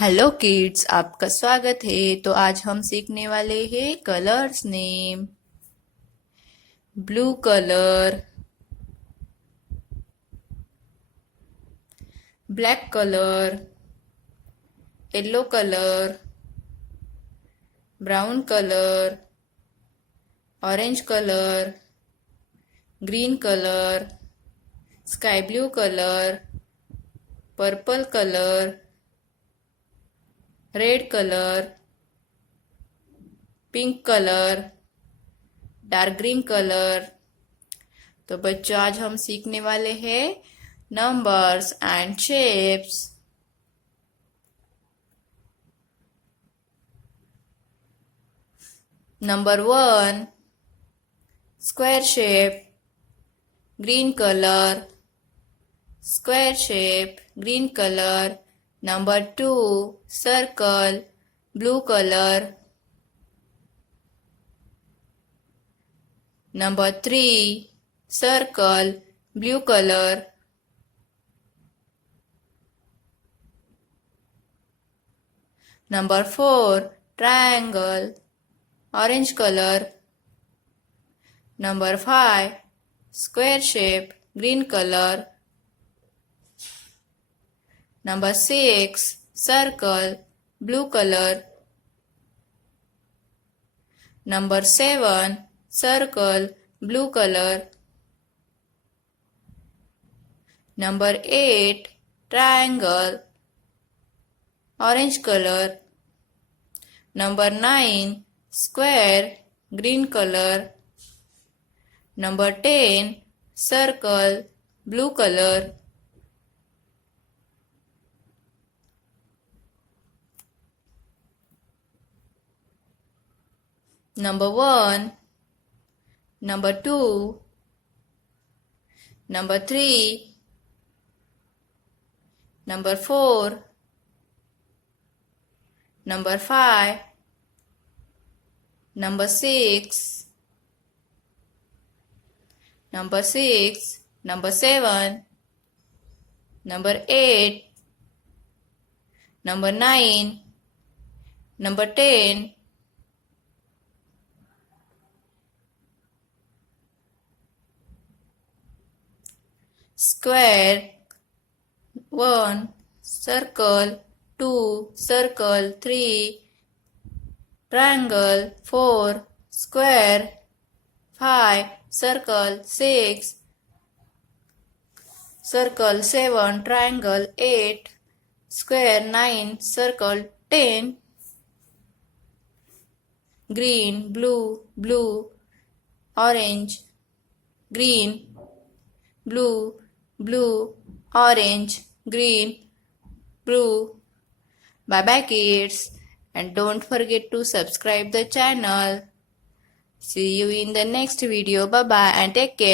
Hello kids, आपका स्वागत है। तो आज हम सीखने वाले हैं colours name. Blue colour, black colour, yellow colour, brown colour, orange colour, green colour, sky blue colour, purple colour, red colour, pink colour, dark green colour. तो बच्चों, आज हम सीखने वाले हैं numbers and shapes. Number 1, square shape, green color, square shape, green color. Number 2, circle, blue color. Number 3, circle, blue color. Number 4, triangle, orange color. Number 5, square shape, green color. Number 6, circle, blue color. Number 7, circle, blue color. Number 8, triangle, orange color. Number 9, square, green color. Number 10, circle, blue color. Number 1, number 2, number 3, number 4, number 5, number 6, number 6, number 7, number 8, number 9, number 10, square, 1, circle, 2, circle, 3, triangle, 4, square, 5, circle, 6, circle, 7, triangle, 8, square, 9, circle, 10, green, blue, blue, orange, green, blue, blue, orange, green, blue. Bye bye kids, and don't forget to subscribe the channel. See you in the next video. Bye bye and take care.